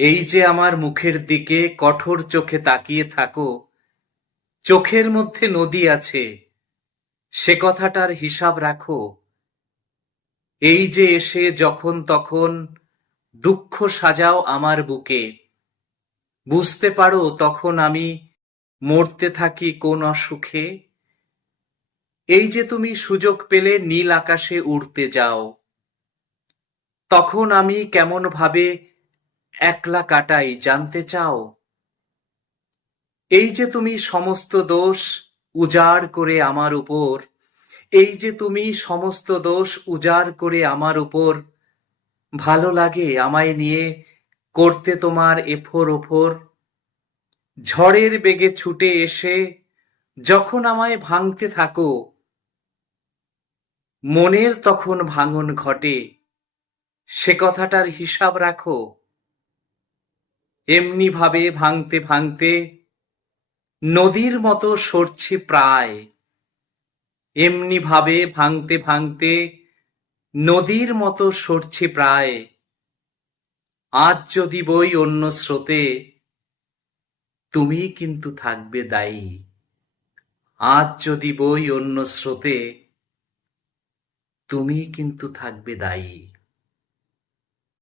এই যে আমার মুখের দিকে কঠোর চোখে তাকিয়ে থাকো, চোখের মধ্যে নদী আছে, সে কথাটার হিসাব রাখো। এই যে এসে যখন তখন দুঃখ সাজাও আমার বুকে, বুঝতে পারো তখন আমি মরতে থাকি কোন অসুখে। এই যে তুমি সুযোগ পেলে নীল আকাশে উড়তে যাও, তখন আমি কেমন ভাবে একলা কাটাই জানতে চাও। এই যে তুমি সমস্ত দোষ উজাড় করে আমার উপর, এই যে তুমি সমস্ত দোষ উজাড় করে আমার উপর, ভালো লাগে আমায় নিয়ে করতে তোমার এফোর ওফর। ঝড়ের বেগে ছুটে এসে যখন আমায় ভাঙতে থাকো, মনের তখন ভাঙন ঘটে, সে কথাটার হিসাব রাখো। এমনি ভাবে ভাঙতে ভাঙতে নদীর মতো সরছি প্রায়, এমনি ভাবে ভাঙতে ভাঙতে নদীর মতো সরছি প্রায়। আজ যদি বই অন্য স্রোতে, তুমি কিন্তু থাকবে দায়ী। আজ যদি বই অন্য স্রোতে, তুমি কিন্তু থাকবে দায়ী।